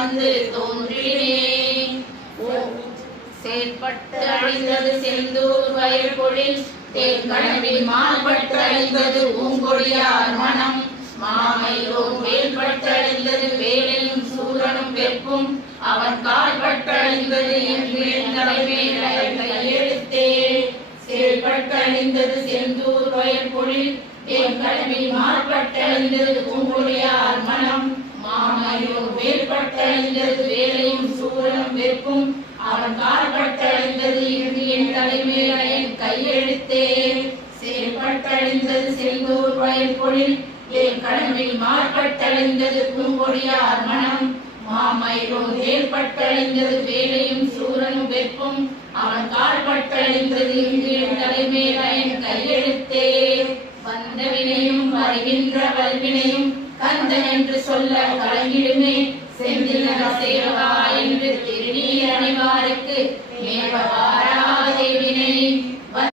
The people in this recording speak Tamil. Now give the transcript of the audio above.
வந்து தோன்றினே. செயற்பட்டு அழிந்தது செந்தூர் வயல் பொழில் தேர்கனவில் மால்பட்டு அழிந்தது பூங்கொடியார் மனம். மாமையோர் வேல்பட்டு அழிந்தது வேலையும் சூரனும் வெப்பும் அவன் கால்பட்டு அழிந்தது என்று என் தலைமையில கையெழுத்தே. செயற்பட்டு அழிந்தது செந்தூர் வயல் பொழில் தேர்கனவில் மால்பட்டு அழிந்தது பூங்கொடியார் மனம். மாமையோர் வேல்பட்டு அழிந்தது வேலையும் சூரனும் வெப்பும் அவன் கால்பட்டழிந்தது என்று என் தலைமையில என் கையெழுத்தே. செயற்பட்டழிந்தது செந்தூர் வயல் பொழில் என் கடமையில் மாற்பட்டழிந்தது பூங்கொடியார் மனம். மாமயிரோர் வேல்பட்டழிந்தது வேலையும் சூரனும் வெப்பும் அவன் கால்பட்டழிந்தது என்று என் தலைமையில என் கையெழுத்தே. வந்த வினையும் வருகின்ற வல்வினையும் கந்தன் என்று சொல்ல கலங்கிடுமே. செந்தில் சேவா என்று திருநீர் அணிவாருக்கு மேவா